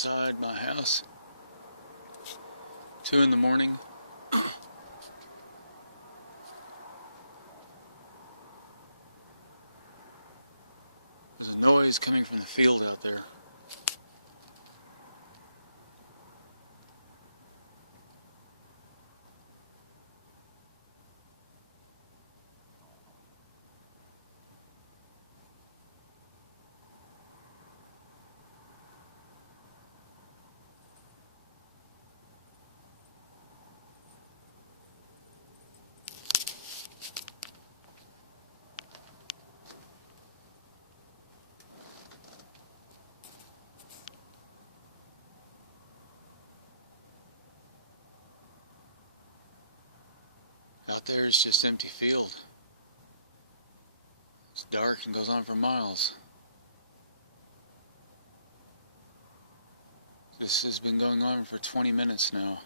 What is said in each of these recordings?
outside my house. 2 in the morning. There's a noise coming from the field out there. Out there it's just empty field. It's dark and goes on for miles. This has been going on for 20 minutes now.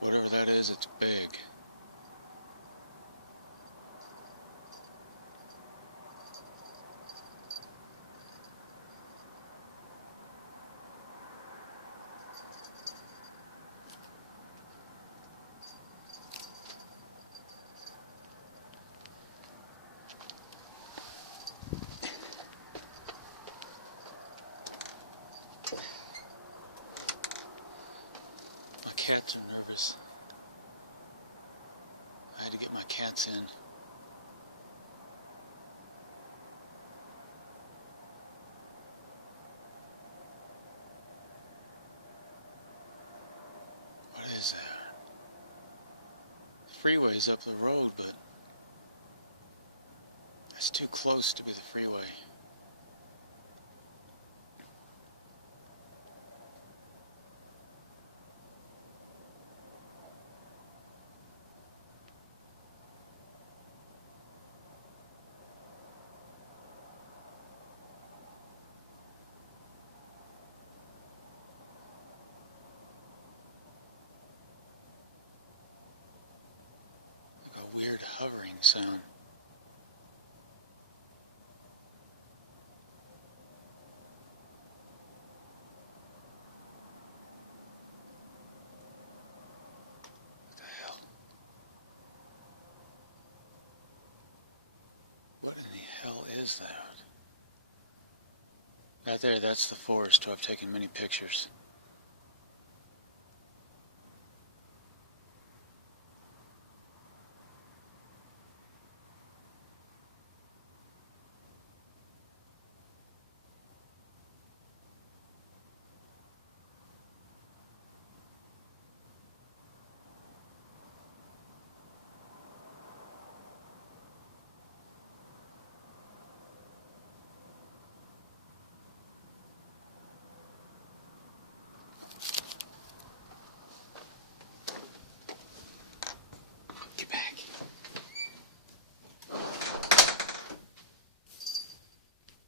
Whatever that is, it's big. My cats are nervous. I had to get my cats in. What is that? The freeway's up the road, but it's too close to be the freeway. Weird hovering sound. What the hell? What in the hell is that? Out there, that's the forest where I've taken many pictures.